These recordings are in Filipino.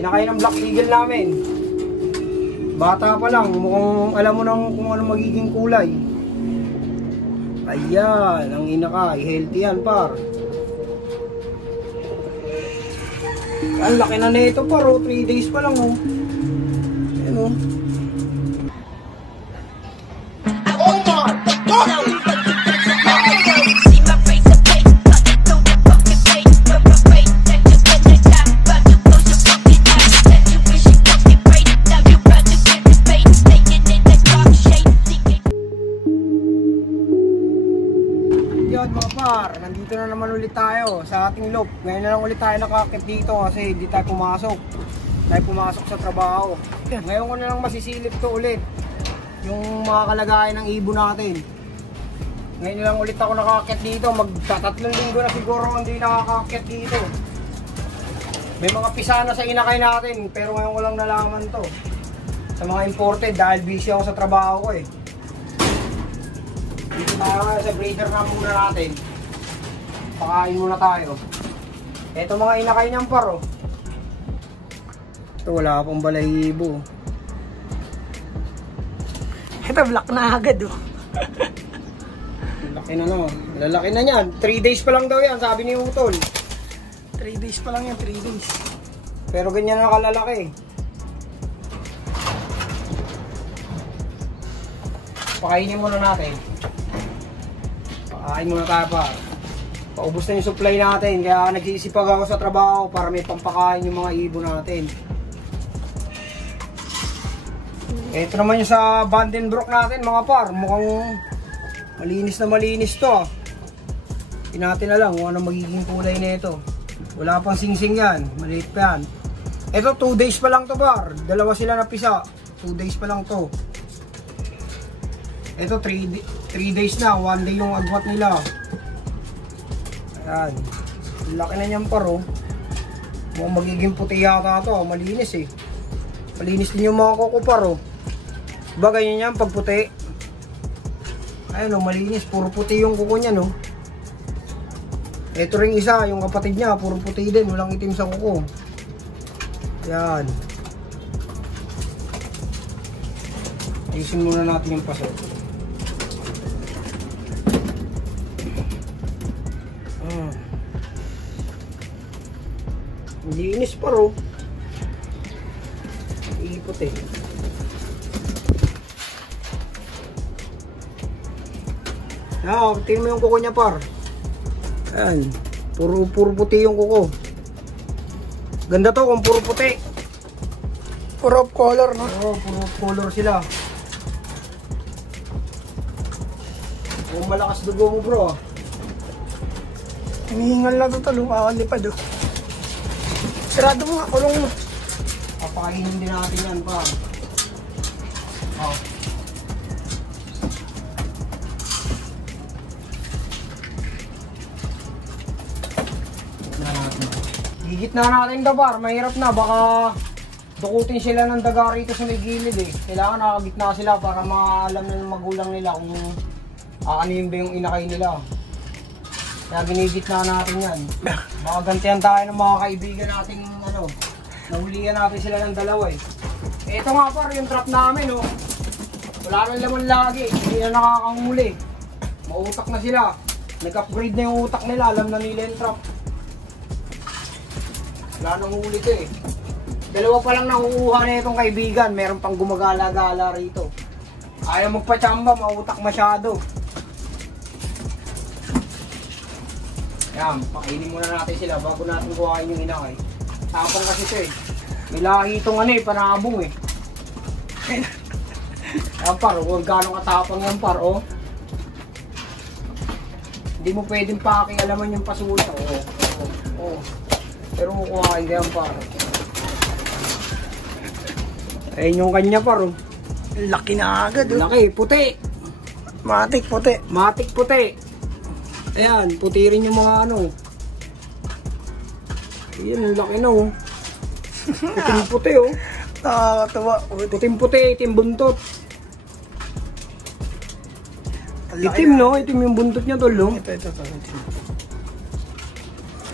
Inakay ng Black Eagle namin. Bata pa lang, mukhang alam mo nang kung ano magiging kulay. Ayan, ang inakay. Healthy yan, par. Ang laki na nito, par. 3 days pa lang, oh. Ayan, oh. Nandito na naman ulit tayo sa ating loop. Ngayon na lang ulit tayo nakakit dito kasi hindi tayo pumasok. Tayo pumasok sa trabaho. Ngayon ko na lang masisilip to ulit yung mga kalagayan ng ibon natin. Ngayon na lang ulit ako nakakit dito. Magtatatlong linggo na siguro hindi nakakakit dito. May mga pisana sa inakay natin pero ngayon ko lang nalaman to. Sa mga imported dahil busy ako sa trabaho ko eh. Dito tayo sa breeder na muna natin. Pakain muna tayo. Ito mga inakay niyang par, oh. Ito wala pang balahibo. Ito black na agad, oh. Laki na no. Lalaki na yan. 3 days pa lang daw yan, sabi ni Utol. 3 days pa lang yan, 3 days. Pero ganyan na kalalaki. Pakainin muna natin. Pakain muna tayo par. Paubos na yung supply natin, kaya nag-iisipag ako sa trabaho para may pampakain yung mga ibon natin. Ito naman yung sa Vandenbroek natin mga par, mukhang malinis na malinis to. Natin na lang kung ano magiging kulay nito. Wala pang singsing yan, maliit pa yan. Ito 2 days pa lang to par, dalawa sila na pisa, 2 days pa lang to. Ito 3 days na, 1 day yung agwat nila. Ayan. Laki na niyan par, oh. Mukhang magiging puti yata ito. Malinis eh. Malinis din yung mga kukupar, oh. Diba ganyan yan pag puti? Ayan, oh, malinis. Puro puti yung kuko niya, no. Ito ring isa, yung kapatid niya, puro puti din. Walang itim sa kuko. Ayan. Ayusin muna natin yung paso. Linis pa ro. Ipot eh. Tingnan mo yung kuko niya par. Ayan. Puro puti yung kuko. Ganda to kung puro puti. Puro color, no? Oo, puro color sila. Kung malakas dugo mo bro. Hinihingal na ito talo. Kakalipad, oh. Sarado mo nga, kulong mo. Papakainin din natin yan pa. Oh. Gigit na natin dabar, mahirap na. Baka dukutin sila ng daga rito sa may gilid eh. Kailangan nakagitna sila para maalam ng magulang nila kung aanin ba yung inakay nila. Kaya ginigit na natin yan. Baka gantihan tayo ng mga kaibigan nating ano, nahulihan natin sila ng dalawa eh. Ito nga par, yung trap namin oh. Wala nang laman lagi, hindi na nakakahuli. Mautak na sila. Nag-upgrade na yung utak nila, alam na nila yung trap. Wala nang huli ito eh. Dalawa pa lang nakukuha na itong kaibigan, meron pang gumagala-gala rito. Ayaw magpachamba, mautak masyado. Yan, pakainin muna natin sila bago natin kuhain yung inakay. Tapang kasi ito eh. May lahi itong ano eh, panabong eh. Yan par, huwag gano'ng katapang yan par, oh. Hindi mo pwedeng pakialaman yung pasula, oh. Pero kuhain ka yan par. Ayun yung kanya par, oh. Laki na agad, oh. Laki, puti. Matik puti. Matik puti. Ayan, puti rin yung mga ano. Ayan, laki na oh. Puting puti oh. Nakakatawa. Puting puti, itim buntot. Itim no, itim yung buntot niya tol no. Ito.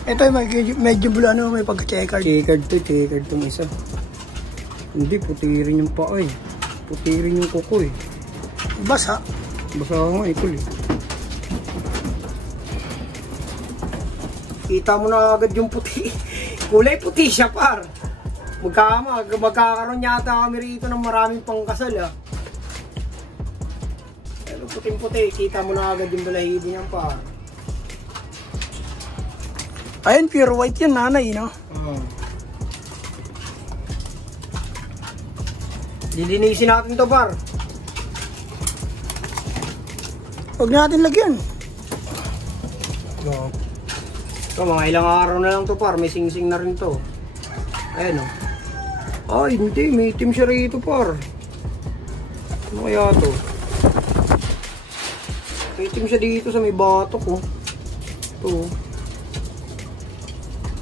Ito medyo bula ano, may pagka-checkered. Checkered tong isa. Hindi, puti rin yung paa eh. Puti rin yung kuko eh. Basa. Basa nga eh, cool eh. Kita mo na agad yung puti. Kulay puti siya par. Magkakaroon yata kami rito ng maraming pangkasal ah. Pero puting-puti, kita mo na agad yung balahibo niyan par. Ayun, pure white yan, nanay, no? Lilinisin natin to par. Huwag natin lagyan. So, mga ilang araw na lang to par, may sing-sing na rin to. Ayan o. Ay, hindi, may itim siya rito par. Ano kaya to? May itim siya dito sa may batok oh. Ito.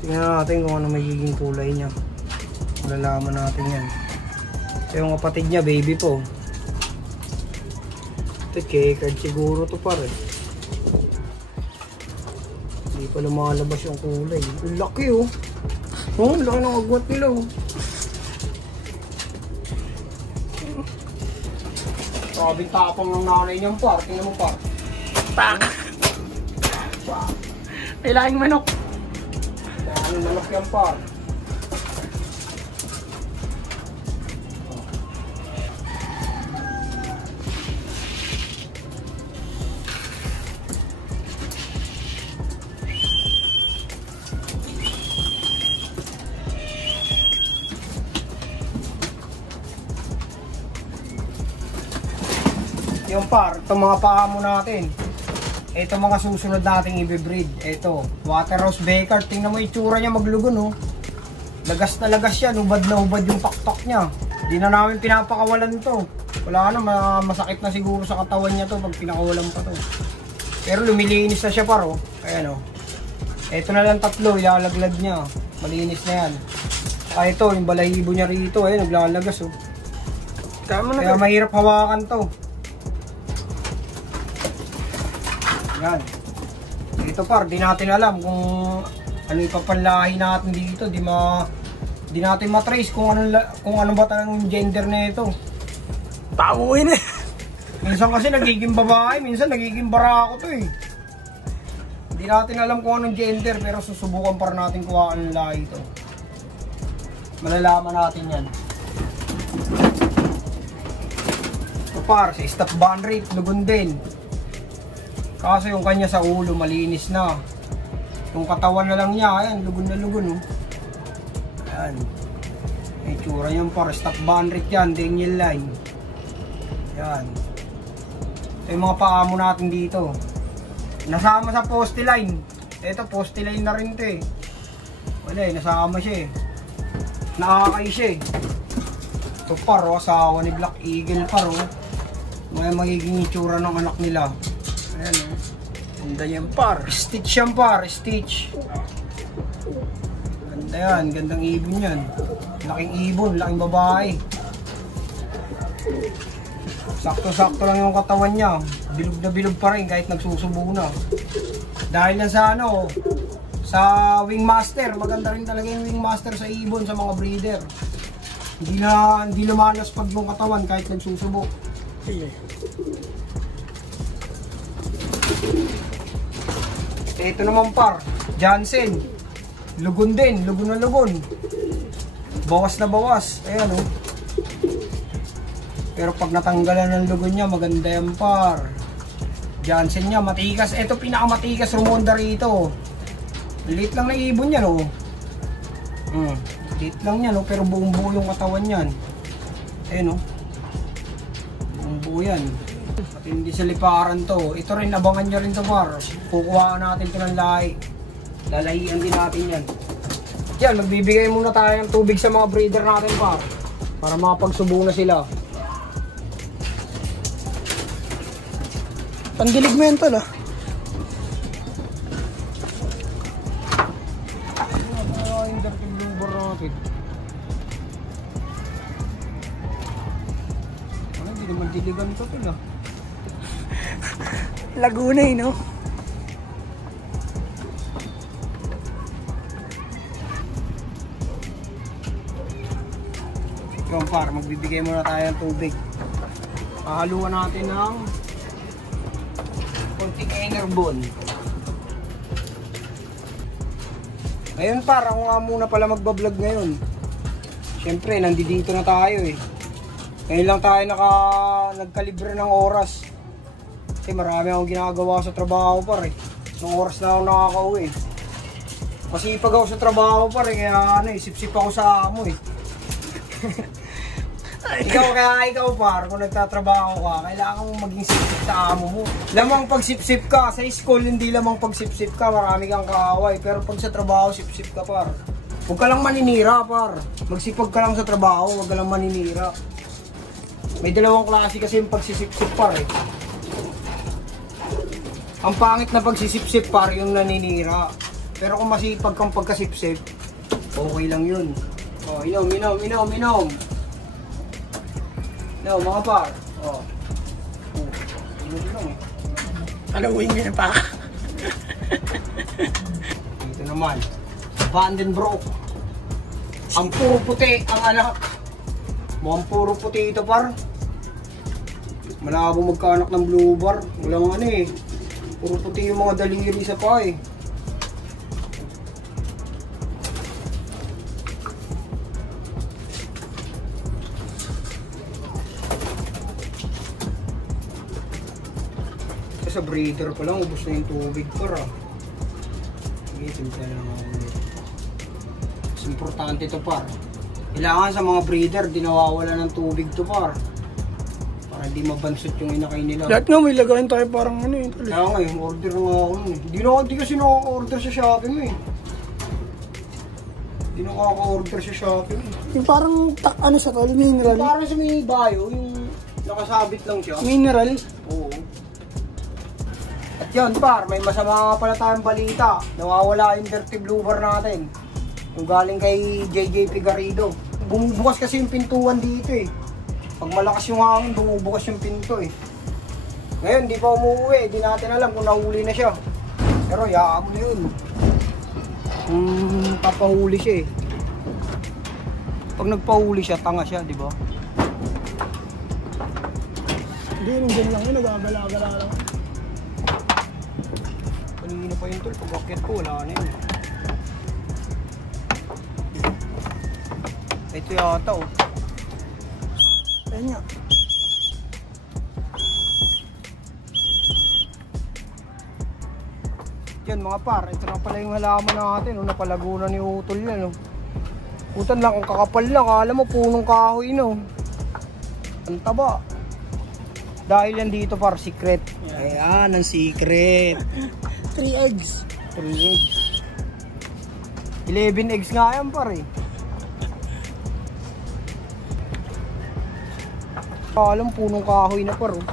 Tingnan natin kung ano magiging kulay niya. Malalaman natin yan. Ito yung kapatid niya, baby po. Ito, checkered siguro to par eh. Hindi pa lumalabas yung kulay. Ang laki oh. Oh, laki ng agwat nila oh. Sabing tapang ng nanay niyang par. Tingnan mo par. Tak! May lahing manok. Ano manok yan par? Yung par, itong mga paamo natin. Ito mga susunod nating i-breed. Ito, Waterhouse Becker. Tingnan mo yung tsura niya maglugon oh. Lagas na lagas yan, ubad na ubad yung pakpak niya. Hindi na namin pinapakawalan to. Wala na, masakit na siguro sa katawan niya to pag pinakawalan pa to. Pero lumilinis na siya par oh. Ayan oh. Ito na lang tatlo, ilalaglag niya. Malinis na yan. Ito, yung balahibo niya rito, ayun, naglalagas oh. Kaya mahirap hawakan to. Yan. Ito par, di natin alam kung ano ipapanlahi natin dito. Di natin matrace kung ano ba talagang gender na ito. Pauwi na. Minsan kasi nagiging babae, minsan nagiging barako to eh. Di natin alam kung anong gender, pero susubukan para natin kuha ang lahi ito. Malalaman natin yan. Ito par, sa stop band rate, lugon din. Kaso yung kanya sa ulo malinis na. Yung katawan na lang niya, ayan, lugon na lugon oh. Ayan. May tsura yan par, stop band rate yan, Daniel line. Ayan. Ito yung mga paamo natin dito. Nasama sa poste line. Ito poste line na rin ito eh. Wala eh, nasama siya eh. Nakakay siya eh. Ito par oh, asawa ni Black Eagle par oh. May magiging itsura ng anak nila. Ayan o. Ganda yan par. Stitch yan par. Stitch. Ganda yan. Gandang ibon yan. Laking ibon. Laking babae. Sakto-sakto lang yung katawan niya. Bilog na bilog pa rin kahit nagsusubo na. Dahil yan sa ano, sa wingmaster. Maganda rin talaga yung wingmaster sa ibon sa mga breeder. Hindi lumalas pag yung katawan kahit nagsusubo. Ito naman par, Jansen. Lugon din, lugon na lugon. Bawas na bawas. Ayan o. Pero pag natanggalan ng lugon niya, maganda yan par. Jansen niya, matikas. Ito pinakamatikas rumonda rito. Liit lang na ibon yan o. Liit lang yan o, pero buong buo yung katawan yan. Ayan o. Buong buo yan. At hindi sa liparan to. Ito rin, abangan nyo rin to par. Kukuhaan natin ito ng lahi. Lalahian din natin yan. Yan, magbibigay muna tayo ng tubig sa mga breeder natin par. Para makapagsubong na sila. Pandilig mental ah. Yung dirty blue natin. Ano, hindi naman diligan to ito na. Laguna eh, no? Yung par, magbibigay muna tayo ng tubig. Hahaluan natin ng konting enerbon. Ngayon par, ako nga muna pala magbablog ngayon. Siyempre, nandito na tayo eh. Ngayon lang tayo nagkalibre ng oras. Kasi marami akong ginagawa sa trabaho par eh. Nung oras na ako nakakauwi. Kasi pag ako sa trabaho par eh, kaya sip-sip ako sa amo eh. Ikaw par, kung nagtatrabaho ka, kailangan mong maging sip-sip sa amo mo. Lamang pag sip-sip ka, sa school hindi lamang pag sip-sip ka, marami kang kaaway. Pero pag sa trabaho, sip-sip ka par. Huwag ka lang maninira par. Magsipag ka lang sa trabaho, huwag ka lang maninira. May dalawang klase kasi yung pagsisip-sip par eh. Ang pangit na pagsisip-sip par, yung naninira. Pero kung masipag kang pagkasip-sip, okay lang yun. Oh, inom. No, mga par. Oh. Inom eh. Alawin niya pa. Dito naman. Vandenbroek. Ang puro puti ang anak. Mukhang puro puti ito par. Malabo magkaanak ng blue bar. Walang eh. Puro puti yung mga daliri sa pa eh. Sa breeder pa lang, ubos na yung tubig para. Timpla na lang ako ulit. Mas importante to par. Kailangan sa mga breeder, di nawawala ng tubig to par. Para di mabansot yung inakay nila. Lahat nga may lagayin tayo parang eh. Kaya nga, yung order nga ako nun eh. Di kasi naka-order sa Shopee mo eh. Di nakaka-order sa Shopee mo. Yung parang sa tol, mineral. Parang sa may bio, yung nakasabit lang siya. Mineral? Oo. At yun par, may masama nga pala tayong balita. Nawawala yung dirty blue bar natin. Yung galing kay JJP Garrido. Bumubukas kasi yung pintuan dito eh. Pag malakas yung hangin, bumubukas yung pinto eh. Ngayon, di pa umuwi. Di natin alam kung nahuli na siya. Pero yaan mo na yun. Papahuli siya eh. Pag nagpahuli siya, tanga siya, di ba? Hindi, nandiyan lang yun. Nagagala-gala lang. Kanina pa yun tol, pag akyat ko, wala na yun. Ito yata oh. Ayan nga. Yan mga par, ito na pala yung halaman natin. Oh, napalago na ni Utol yan. Oh. Utan lang, kung kakapal lang, alam mo, punong kahoy no. Ang taba. Dahil yan dito par, secret. Ayan, ang secret. 3 eggs. 3 eggs. 11 eggs nga yan par eh. Alam, punong kahoy na par oh.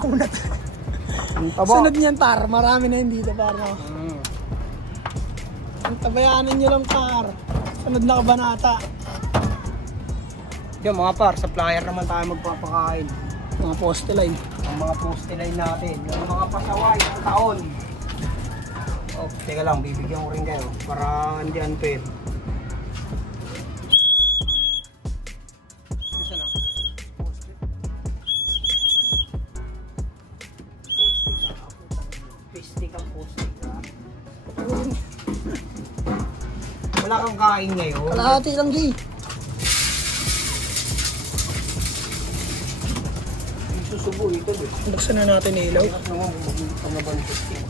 Kunat. Ang taba. Sunod niyan par, marami na yun dito par. Ang tabayanan nyo lang par. Sunod na kabanata. Yung mga par, supplier naman tayo magpapakain. Mga poste line. Ang mga poste line natin. Yung mga pasaway ng taon. Oh, teka lang, bibigyan ko rin kayo para hindi unfair. Isa lang. Poste. Poste ka. Poste ka, poste ka. Wala kang kain ngayon. Kalahati lang di. Susubo ito eh. Buksan na natin ilaw. Hirap naman kung pamabantot yun.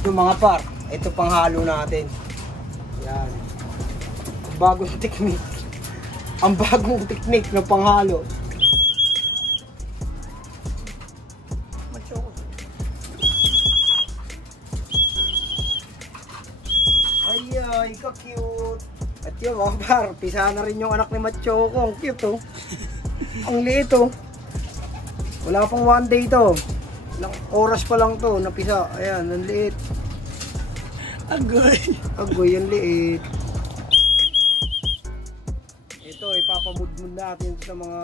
Yung mga par, ito pang halo natin. Yan. Bagong technique. Ang bagong technique na panghalo. Ay, ka-cute. At yun mga par, pisa na rin yung anak ni Machoco. Ang cute oh. Ang liit oh. Wala pang 1 day to. Ilang oras pa lang to, napisa. Ayan, ang liit. Agoy. Agoy, ang liit. Ito, ipapamudmud natin sa mga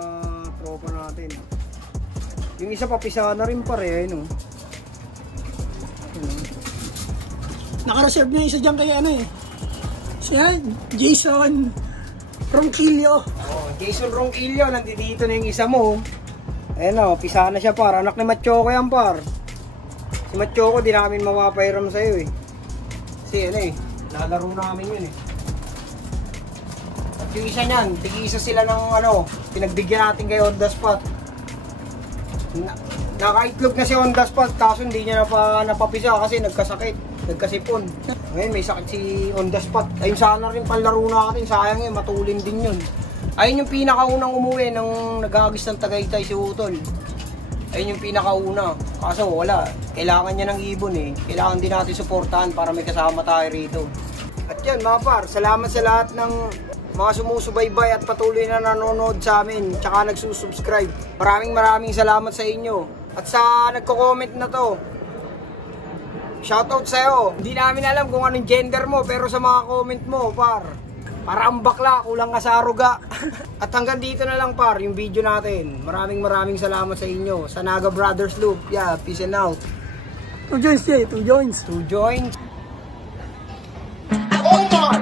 tropa natin. Yung isa papisa na rin pare, ayun oh. Naka-reserve na yung isa dyan kay ano eh. Siya, Jason Ronquillo. Oh, Jason Ronquillo, nandito na yung isa mo. Ayan o, pisa na siya par. Anak ni Machoco yan par. Si Machoco, di namin mapapairam sa'yo eh. Kasi ano eh, lalaro namin yun eh. At yung isa niyan, tig-isa sila ng ano, pinagbigyan natin kay On The Spot. Nakaitlog na si On The Spot, kaso hindi niya napapisa kasi nagkasakit, nagkasipon. Ngayon may sakit si On The Spot. Ayun sana rin panlaro natin, sayang yun, matulin din yun. Ayun yung pinakaunang umuwi nang nagagis ng Tagaytay si Utol. Ayun yung pinakauna. Kaso wala, kailangan niya ng ibon eh. Kailangan din natin suportahan para may kasama tayo rito. At yan mga par, salamat sa lahat ng mga sumusubaybay at patuloy na nanonood sa amin, tsaka nagsusubscribe. Maraming salamat sa inyo. At sa nagko-comment na to, shoutout sa'yo. Hindi namin alam kung anong gender mo, pero sa mga comment mo, par, para ang bakla, kulang ka sa aruga. At hanggang dito na lang par, yung video natin. Maraming salamat sa inyo. Sa Naga Brothers Loop. Yeah, peace and out. 2 joints eh, 2 joints. 2 joints. Oh my God!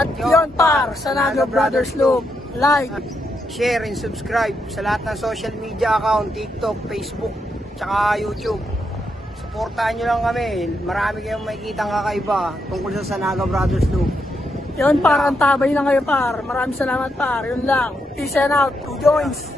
At yun par, sa Naga Brothers Loop. Like, share and subscribe sa lahat ng social media account, TikTok, Facebook, tsaka YouTube. Supportahan nyo lang kami. Marami kayong makikita kakaiba tungkol sa Naga Brothers Loop. yun par, ang tabay na kayo par. Maraming salamat par, yun lang. Peace and out, 2 joints.